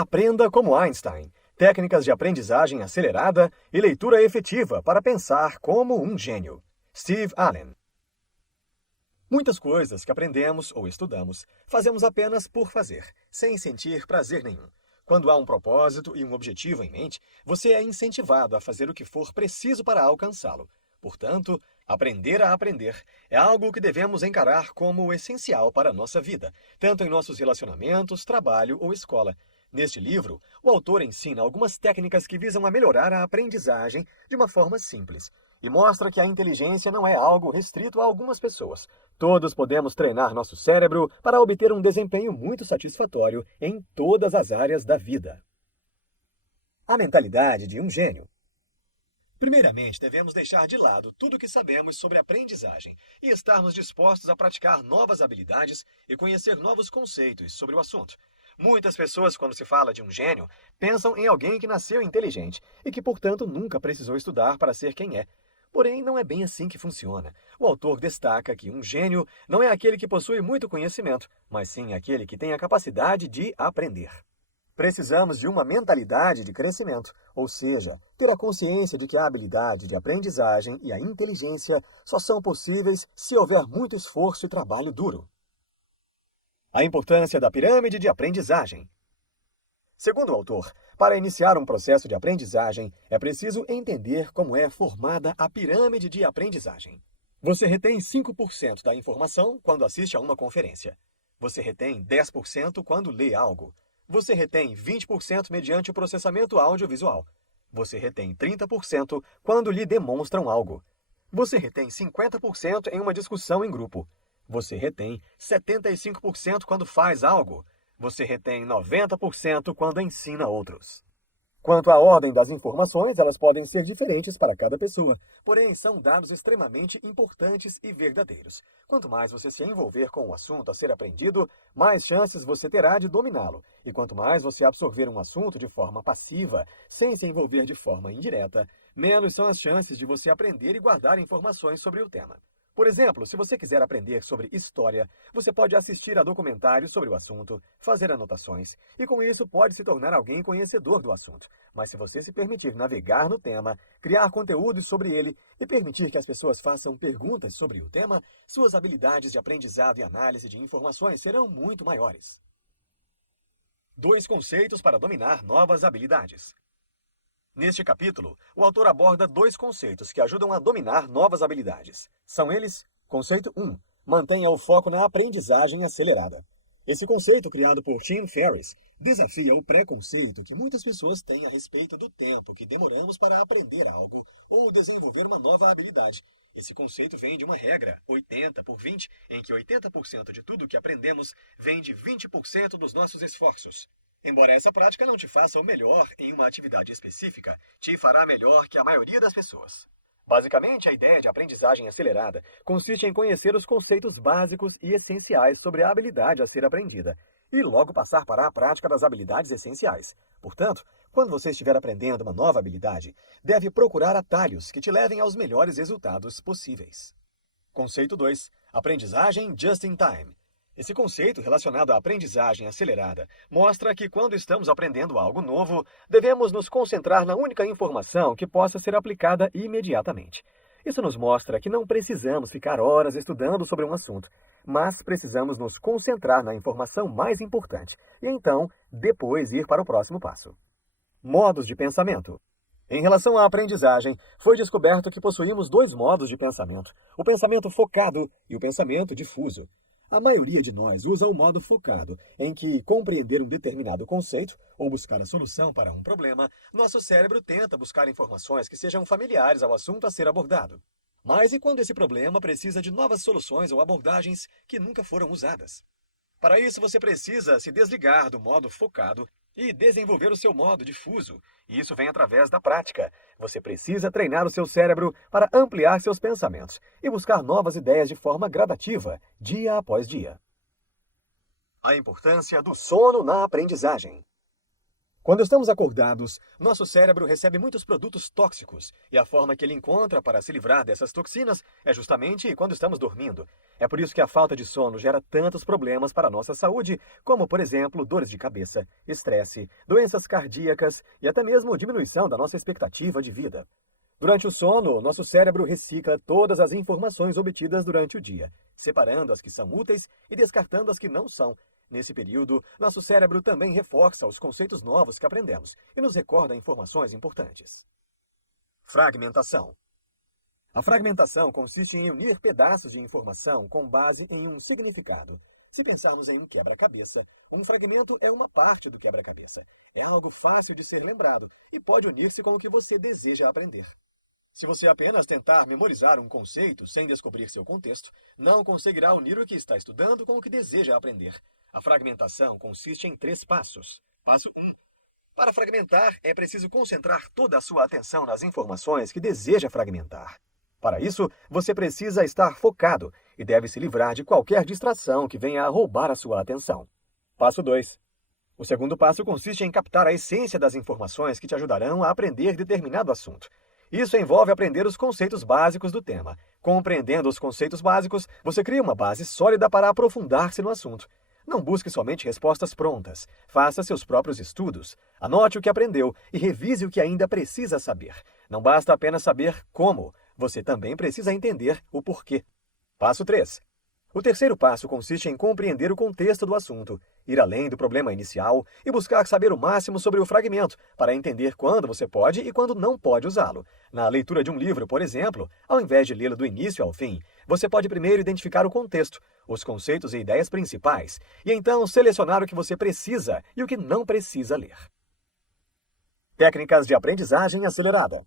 Aprenda como Einstein. Técnicas de aprendizagem acelerada e leitura efetiva para pensar como um gênio. Steve Allen. Muitas coisas que aprendemos ou estudamos, fazemos apenas por fazer, sem sentir prazer nenhum. Quando há um propósito e um objetivo em mente, você é incentivado a fazer o que for preciso para alcançá-lo. Portanto, aprender a aprender é algo que devemos encarar como essencial para a nossa vida, tanto em nossos relacionamentos, trabalho ou escola. Neste livro, o autor ensina algumas técnicas que visam a melhorar a aprendizagem de uma forma simples e mostra que a inteligência não é algo restrito a algumas pessoas. Todos podemos treinar nosso cérebro para obter um desempenho muito satisfatório em todas as áreas da vida. A mentalidade de um gênio. Primeiramente, devemos deixar de lado tudo o que sabemos sobre aprendizagem e estarmos dispostos a praticar novas habilidades e conhecer novos conceitos sobre o assunto. Muitas pessoas, quando se fala de um gênio, pensam em alguém que nasceu inteligente e que, portanto, nunca precisou estudar para ser quem é. Porém, não é bem assim que funciona. O autor destaca que um gênio não é aquele que possui muito conhecimento, mas sim aquele que tem a capacidade de aprender. Precisamos de uma mentalidade de crescimento, ou seja, ter a consciência de que a habilidade de aprendizagem e a inteligência só são possíveis se houver muito esforço e trabalho duro. A importância da pirâmide de aprendizagem. Segundo o autor, para iniciar um processo de aprendizagem, é preciso entender como é formada a pirâmide de aprendizagem. Você retém 5% da informação quando assiste a uma conferência. Você retém 10% quando lê algo. Você retém 20% mediante o processamento audiovisual. Você retém 30% quando lhe demonstram algo. Você retém 50% em uma discussão em grupo. Você retém 75% quando faz algo. Você retém 90% quando ensina outros. Quanto à ordem das informações, elas podem ser diferentes para cada pessoa, porém são dados extremamente importantes e verdadeiros. Quanto mais você se envolver com o assunto a ser aprendido, mais chances você terá de dominá-lo. E quanto mais você absorver um assunto de forma passiva, sem se envolver de forma indireta, menos são as chances de você aprender e guardar informações sobre o tema. Por exemplo, se você quiser aprender sobre história, você pode assistir a documentários sobre o assunto, fazer anotações, e com isso pode se tornar alguém conhecedor do assunto. Mas se você se permitir navegar no tema, criar conteúdos sobre ele e permitir que as pessoas façam perguntas sobre o tema, suas habilidades de aprendizado e análise de informações serão muito maiores. 2 conceitos para dominar novas habilidades. Neste capítulo, o autor aborda 2 conceitos que ajudam a dominar novas habilidades. São eles: conceito 1. Mantenha o foco na aprendizagem acelerada. Esse conceito, criado por Tim Ferriss, desafia o preconceito que muitas pessoas têm a respeito do tempo que demoramos para aprender algo ou desenvolver uma nova habilidade. Esse conceito vem de uma regra, 80/20, em que 80% de tudo que aprendemos vem de 20% dos nossos esforços. Embora essa prática não te faça o melhor em uma atividade específica, te fará melhor que a maioria das pessoas. Basicamente, a ideia de aprendizagem acelerada consiste em conhecer os conceitos básicos e essenciais sobre a habilidade a ser aprendida, e logo passar para a prática das habilidades essenciais. Portanto, quando você estiver aprendendo uma nova habilidade, deve procurar atalhos que te levem aos melhores resultados possíveis. Conceito 2. Aprendizagem just in time. Esse conceito, relacionado à aprendizagem acelerada, mostra que quando estamos aprendendo algo novo, devemos nos concentrar na única informação que possa ser aplicada imediatamente. Isso nos mostra que não precisamos ficar horas estudando sobre um assunto, mas precisamos nos concentrar na informação mais importante e então, depois, ir para o próximo passo. Modos de pensamento. Em relação à aprendizagem, foi descoberto que possuímos 2 modos de pensamento: o pensamento focado e o pensamento difuso. A maioria de nós usa o modo focado, em que, compreender um determinado conceito ou buscar a solução para um problema, nosso cérebro tenta buscar informações que sejam familiares ao assunto a ser abordado. Mas e quando esse problema precisa de novas soluções ou abordagens que nunca foram usadas? Para isso, você precisa se desligar do modo focado e desenvolver o seu modo difuso. E isso vem através da prática. Você precisa treinar o seu cérebro para ampliar seus pensamentos e buscar novas ideias de forma gradativa, dia após dia. A importância do sono na aprendizagem. Quando estamos acordados, nosso cérebro recebe muitos produtos tóxicos, e a forma que ele encontra para se livrar dessas toxinas é justamente quando estamos dormindo. É por isso que a falta de sono gera tantos problemas para a nossa saúde, como, por exemplo, dores de cabeça, estresse, doenças cardíacas e até mesmo diminuição da nossa expectativa de vida. Durante o sono, nosso cérebro recicla todas as informações obtidas durante o dia, separando as que são úteis e descartando as que não são. Nesse período, nosso cérebro também reforça os conceitos novos que aprendemos e nos recorda informações importantes. Fragmentação. A fragmentação consiste em unir pedaços de informação com base em um significado. Se pensarmos em um quebra-cabeça, um fragmento é uma parte do quebra-cabeça. É algo fácil de ser lembrado e pode unir-se com o que você deseja aprender. Se você apenas tentar memorizar um conceito sem descobrir seu contexto, não conseguirá unir o que está estudando com o que deseja aprender. A fragmentação consiste em 3 passos. Passo 1. Para fragmentar, é preciso concentrar toda a sua atenção nas informações que deseja fragmentar. Para isso, você precisa estar focado e deve se livrar de qualquer distração que venha a roubar a sua atenção. Passo 2. O segundo passo consiste em captar a essência das informações que te ajudarão a aprender determinado assunto. Isso envolve aprender os conceitos básicos do tema. Compreendendo os conceitos básicos, você cria uma base sólida para aprofundar-se no assunto. Não busque somente respostas prontas. Faça seus próprios estudos. Anote o que aprendeu e revise o que ainda precisa saber. Não basta apenas saber como. Você também precisa entender o porquê. Passo 3. O terceiro passo consiste em compreender o contexto do assunto, ir além do problema inicial e buscar saber o máximo sobre o fragmento, para entender quando você pode e quando não pode usá-lo. Na leitura de um livro, por exemplo, ao invés de lê-lo do início ao fim, você pode primeiro identificar o contexto, os conceitos e ideias principais, e então selecionar o que você precisa e o que não precisa ler. Técnicas de aprendizagem acelerada.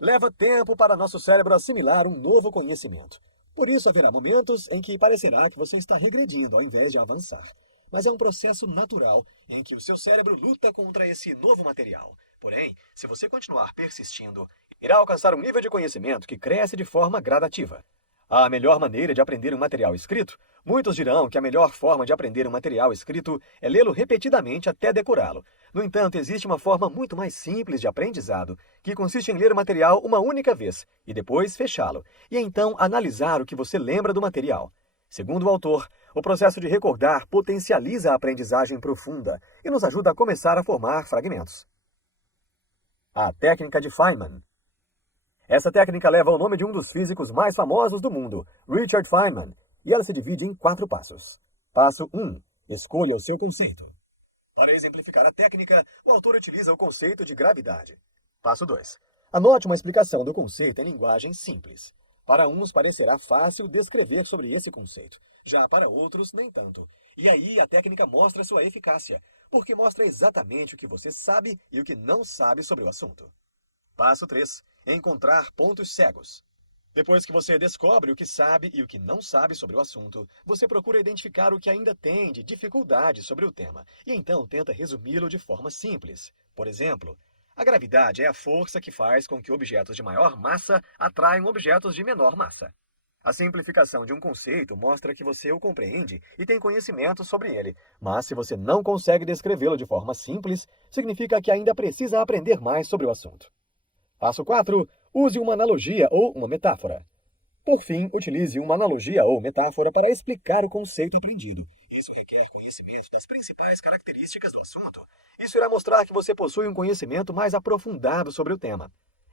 Leva tempo para nosso cérebro assimilar um novo conhecimento. Por isso, haverá momentos em que parecerá que você está regredindo ao invés de avançar. Mas é um processo natural em que o seu cérebro luta contra esse novo material. Porém, se você continuar persistindo, irá alcançar um nível de conhecimento que cresce de forma gradativa. A melhor maneira de aprender um material escrito? Muitos dirão que a melhor forma de aprender um material escrito é lê-lo repetidamente até decorá-lo. No entanto, existe uma forma muito mais simples de aprendizado, que consiste em ler o material uma única vez e depois fechá-lo, e então analisar o que você lembra do material. Segundo o autor, o processo de recordar potencializa a aprendizagem profunda e nos ajuda a começar a formar fragmentos. A técnica de Feynman. Essa técnica leva o nome de um dos físicos mais famosos do mundo, Richard Feynman, e ela se divide em 4 passos. Passo 1. Escolha o seu conceito. Para exemplificar a técnica, o autor utiliza o conceito de gravidade. Passo 2. Anote uma explicação do conceito em linguagem simples. Para uns parecerá fácil descrever sobre esse conceito, já para outros nem tanto. E aí a técnica mostra sua eficácia, porque mostra exatamente o que você sabe e o que não sabe sobre o assunto. Passo 3. Encontrar pontos cegos. Depois que você descobre o que sabe e o que não sabe sobre o assunto, você procura identificar o que ainda tem de dificuldade sobre o tema, e então tenta resumi-lo de forma simples. Por exemplo, a gravidade é a força que faz com que objetos de maior massa atraiam objetos de menor massa. A simplificação de um conceito mostra que você o compreende e tem conhecimento sobre ele, mas se você não consegue descrevê-lo de forma simples, significa que ainda precisa aprender mais sobre o assunto. Passo 4. Use uma analogia ou uma metáfora. Por fim, utilize uma analogia ou metáfora para explicar o conceito aprendido. Isso requer conhecimento das principais características do assunto. Isso irá mostrar que você possui um conhecimento mais aprofundado sobre o tema.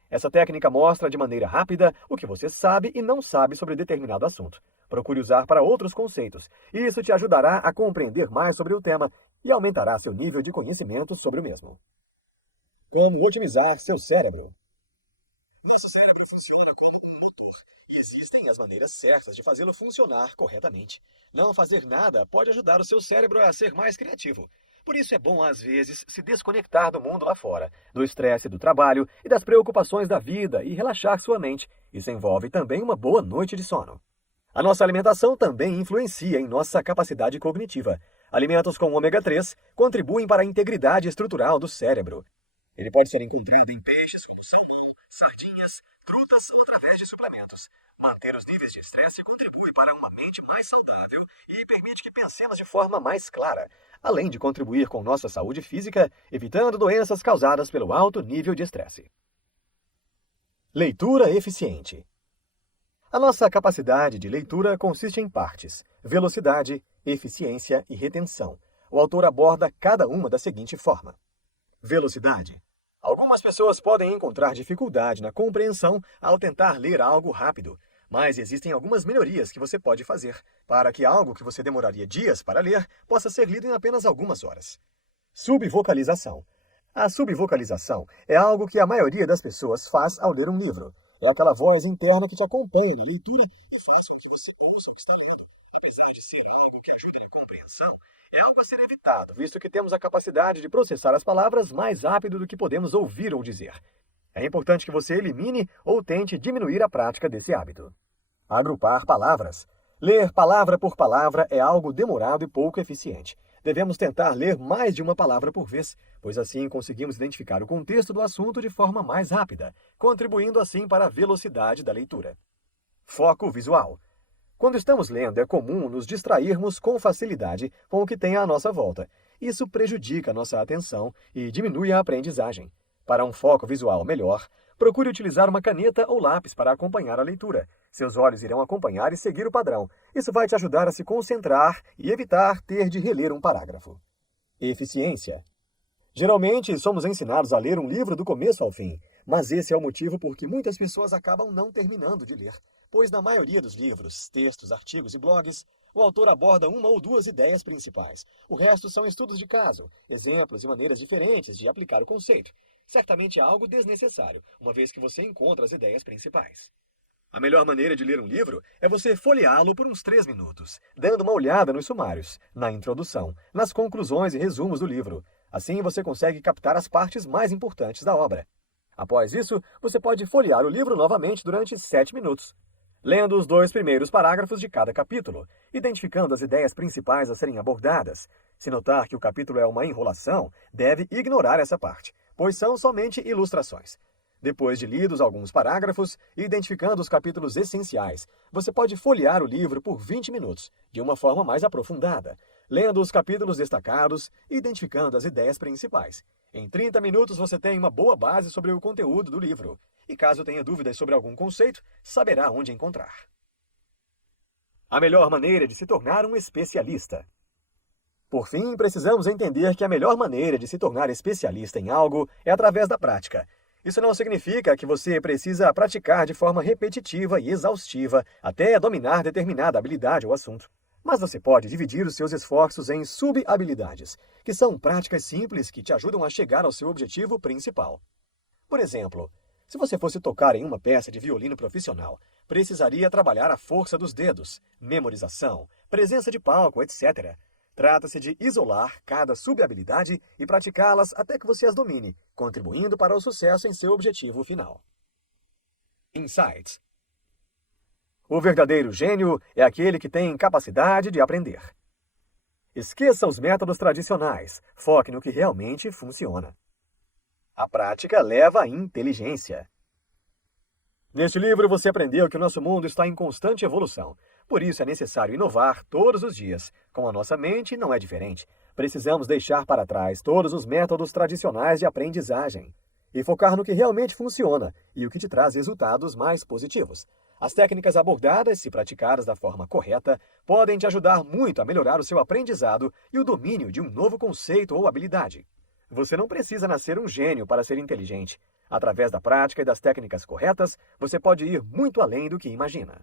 Essa técnica mostra de maneira rápida o que você sabe e não sabe sobre determinado assunto. Procure usar para outros conceitos, e isso te ajudará a compreender mais sobre o tema e aumentará seu nível de conhecimento sobre o mesmo. Como otimizar seu cérebro? Nosso cérebro funciona como um motor, e existem as maneiras certas de fazê-lo funcionar corretamente. Não fazer nada pode ajudar o seu cérebro a ser mais criativo. Por isso é bom, às vezes, se desconectar do mundo lá fora, do estresse do trabalho e das preocupações da vida e relaxar sua mente. Isso envolve também uma boa noite de sono. A nossa alimentação também influencia em nossa capacidade cognitiva. Alimentos com ômega 3 contribuem para a integridade estrutural do cérebro. Ele pode ser encontrado em peixes como salmão, sardinhas, frutas ou através de suplementos. Manter os níveis de estresse contribui para uma mente mais saudável e permite que pensemos de forma mais clara. além de contribuir com nossa saúde física, evitando doenças causadas pelo alto nível de estresse. Leitura eficiente. A nossa capacidade de leitura consiste em partes: velocidade, eficiência e retenção. O autor aborda cada uma da seguinte forma. Velocidade. Algumas pessoas podem encontrar dificuldade na compreensão ao tentar ler algo rápido, mas existem algumas melhorias que você pode fazer para que algo que você demoraria dias para ler possa ser lido em apenas algumas horas. Subvocalização. A subvocalização é algo que a maioria das pessoas faz ao ler um livro. É aquela voz interna que te acompanha na leitura e faz com que você ouça o que está lendo. Apesar de ser algo que ajuda na compreensão, é algo a ser evitado, visto que temos a capacidade de processar as palavras mais rápido do que podemos ouvir ou dizer. É importante que você elimine ou tente diminuir a prática desse hábito. Agrupar palavras. Ler palavra por palavra é algo demorado e pouco eficiente. Devemos tentar ler mais de uma palavra por vez, pois assim conseguimos identificar o contexto do assunto de forma mais rápida, contribuindo assim para a velocidade da leitura. Foco visual. Quando estamos lendo, é comum nos distrairmos com facilidade com o que tem à nossa volta. Isso prejudica a nossa atenção e diminui a aprendizagem. Para um foco visual melhor, procure utilizar uma caneta ou lápis para acompanhar a leitura. Seus olhos irão acompanhar e seguir o padrão. Isso vai te ajudar a se concentrar e evitar ter de reler um parágrafo. Eficiência. Geralmente, somos ensinados a ler um livro do começo ao fim, mas esse é o motivo por que muitas pessoas acabam não terminando de ler, pois na maioria dos livros, textos, artigos e blogs, o autor aborda uma ou duas ideias principais. O resto são estudos de caso, exemplos e maneiras diferentes de aplicar o conceito. Certamente é algo desnecessário, uma vez que você encontra as ideias principais. A melhor maneira de ler um livro é você folheá-lo por uns 3 minutos, dando uma olhada nos sumários, na introdução, nas conclusões e resumos do livro. Assim você consegue captar as partes mais importantes da obra. Após isso, você pode folhear o livro novamente durante 7 minutos, lendo os 2 primeiros parágrafos de cada capítulo, identificando as ideias principais a serem abordadas. Se notar que o capítulo é uma enrolação, deve ignorar essa parte, pois são somente ilustrações. Depois de lidos alguns parágrafos e identificando os capítulos essenciais, você pode folhear o livro por 20 minutos, de uma forma mais aprofundada, lendo os capítulos destacados e identificando as ideias principais. Em 30 minutos você tem uma boa base sobre o conteúdo do livro, e caso tenha dúvidas sobre algum conceito, saberá onde encontrar. A melhor maneira de se tornar um especialista. Por fim, precisamos entender que a melhor maneira de se tornar especialista em algo é através da prática. Isso não significa que você precisa praticar de forma repetitiva e exaustiva até dominar determinada habilidade ou assunto. Mas você pode dividir os seus esforços em sub-habilidades, que são práticas simples que te ajudam a chegar ao seu objetivo principal. Por exemplo, se você fosse tocar em uma peça de violino profissional, precisaria trabalhar a força dos dedos, memorização, presença de palco, etc. Trata-se de isolar cada sub-habilidade e praticá-las até que você as domine, contribuindo para o sucesso em seu objetivo final. Insights. O verdadeiro gênio é aquele que tem capacidade de aprender. Esqueça os métodos tradicionais, foque no que realmente funciona. A prática leva à inteligência. Neste livro você aprendeu que o nosso mundo está em constante evolução. Por isso é necessário inovar todos os dias. Com a nossa mente não é diferente. Precisamos deixar para trás todos os métodos tradicionais de aprendizagem e focar no que realmente funciona e o que te traz resultados mais positivos. As técnicas abordadas, se praticadas da forma correta, podem te ajudar muito a melhorar o seu aprendizado e o domínio de um novo conceito ou habilidade. Você não precisa nascer um gênio para ser inteligente. Através da prática e das técnicas corretas, você pode ir muito além do que imagina.